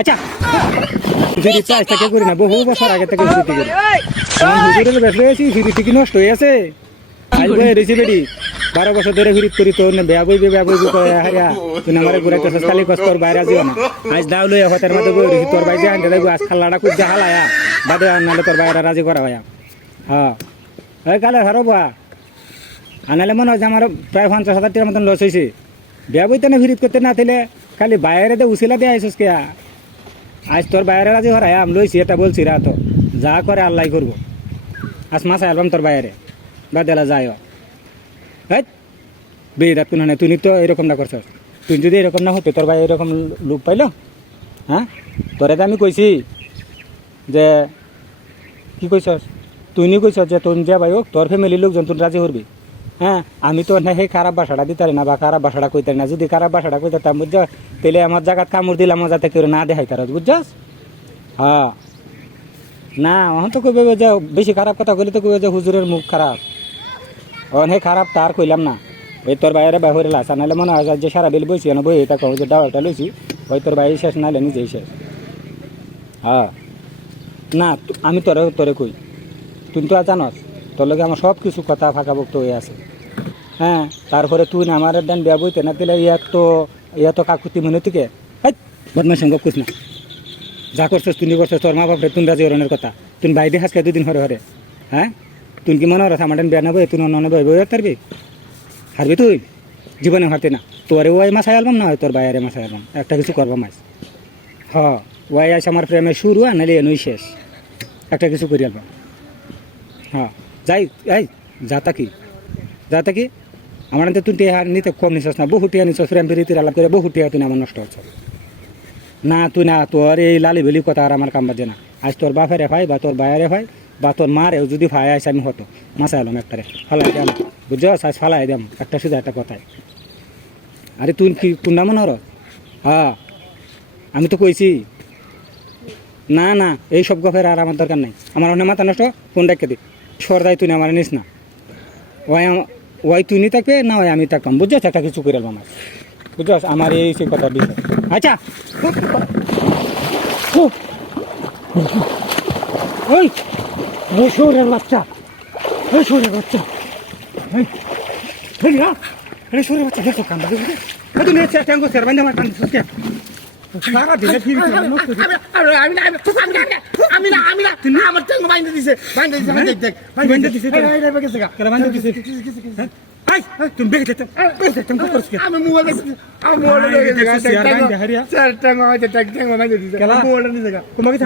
আচ্ছা যদি চাষ থেকে করি না বহু বছর আগে থেকে ফিরিতে করি হুজুরের বেশ রয়েছি ফিরিতে কি নষ্ট হয়ে আছে আজ বয়ে রয়েছি বেডি 12 বছর ধরে ফিরিত করি তো বেয়া বইবি হারিয়া তুই আমার ঘুরাইতে খালি কষ্ট তোর বাইরে আসিও না আজ দাও লই হতের মধ্যে বই রয়েছি তোর বাইরে আনতে দেবো আজ খাল্লাটা খুব হালায়া বাদে আনালে তোর বাইরে রাজি করা ভাইয়া হ্যাঁ ওই কালে হারো বা আনালে মনে হয় যে আমার প্রায় 50,000 টাকার মতন লস হয়েছে বিয়া বইতে না ফিরিত করতে না থাকলে খালি বাইরে দে উচিলা দিয়ে আইসিস কে আজ তোর বাইরে রাজি হরাই আম লইছি এটা বলছি রা তো যা করে আল্লাহ করবো আজ মাসা অ্যালবাম তোর বাইরে বা দেলা যায় হ্যাঁ বেদাত কোনো নাই তুই তো এরকম না করছস তুই যদি এরকম না হতো তোর ভাই এরকম লোক পাইল হ্যাঁ তোরে তো আমি কইছি যে কি কইছস তুই নি কইছস যে তোর যে ভাই হোক তোর ফ্যামিলির লোকজন তুই রাজি করবি হ্যাঁ আমি তো না সেই খারাপ বাসাটা দিতারি না বা খারাপ বাসাটা কইতারি না যদি খারাপ বাসাটা কইতাম বুঝছ তাহলে আমার জায়গাত কামড় দিলাম যাতে কেউ না দেখাই তার বুঝছস হ্যাঁ না অহন তো কইবে যে বেশি খারাপ কথা কইলে তো কইবে যে হুজুরের মুখ খারাপ অনেক খারাপ তার কইলাম না ওই তোর বাইরে বাহিরে লাসা নাহলে মনে হয় যে সারা বিল বইছি না বই এটা কম যে ডাওয়াটা লইছি ওই তোর বাইরে শেষ নাহলে নিজেই শেষ হ্যাঁ না আমি তোরে কই তুই তো জানস তোর লগে আমার সব কিছু কথা ফাঁকা বক্ত হয়ে আছে হ্যাঁ তারপরে তুই না আমার দেন বিয়া বইতে না দিলে ইয়া তো কাকুতি মনে থেকে বদমাস সঙ্গ কুছ না যা করছিস তুই করছিস তোর মা বাপরে তুই রাজি অরণের কথা তুই বাইরে হাসকে 2 দিন হরে হরে হ্যাঁ তুই কি মনে হচ্ছে আমার বিয়া না বই তুই অন্য বই বই পারবি হারবি তুই জীবনে হারতে না তোরে ওয়াই মাসায় আলবাম না হয় তোর বাইরে মাসায় আলবাম একটা কিছু করবো মাস হ্যাঁ ওয়াই আছে আমার প্রেমের শুরু আর নাহলে এনুই শেষ একটা কিছু করি আলবাম হ্যাঁ যাই এই যা থাকি আমার তুই টিয়া নিতে কম নিছিস না বহু টিয়া নিছিস প্রেম প্রীতির আলাপ করে বহু টিয়া তুই আমার নষ্ট হচ্ছে না তুই না তোর এই লালি বেলি কথা আর আমার কাম বাজে না আজ তোর বাপেরে ভাই বা তোর বাইরে ভাই বা তোর মারেও যদি ভাই আসে আমি হতো মাসায় আলম একটারে ফালাই দাম বুঝছ আজ ফালাই দাম একটা শুধু একটা কথায় আরে তুই কি তুই না মনে হর হ্যাঁ আমি তো কইছি না না এই সব গফের আর আমার দরকার নাই আমার অনেক মাথা নষ্ট ফোন ডাকে দি সরদাই তুই আমার নিস না ওই তুই নি থাকবে না ওই আমি থাকতাম বুঝছ একটা কিছু করে আমার বুঝছ আমার এই সে কথা দিস আচ্ছা ওই শোরের বাচ্চা ওই শোরের বাচ্চা আরে শোরের বাচ্চা দেখো কান্দা দেখো তুই নেছে ট্যাঙ্গো স্যার বান্দা মার কান্দা সুকে সারা দিলে ফিরে আমি না তুমি আমার ট্যাঙ্গো বাইন্দা দিছে দেখ বাইন্দা দিছে এই গেছে গা কেন বাইন্দা দিছে হাই তুমি বেগে তুমি করছ আমি মোবাইল দেখছি স্যার ট্যাঙ্গো বাইন্দা দিছে মোবাইল দিছে কেলা মোবাইল দিছে তোমাকে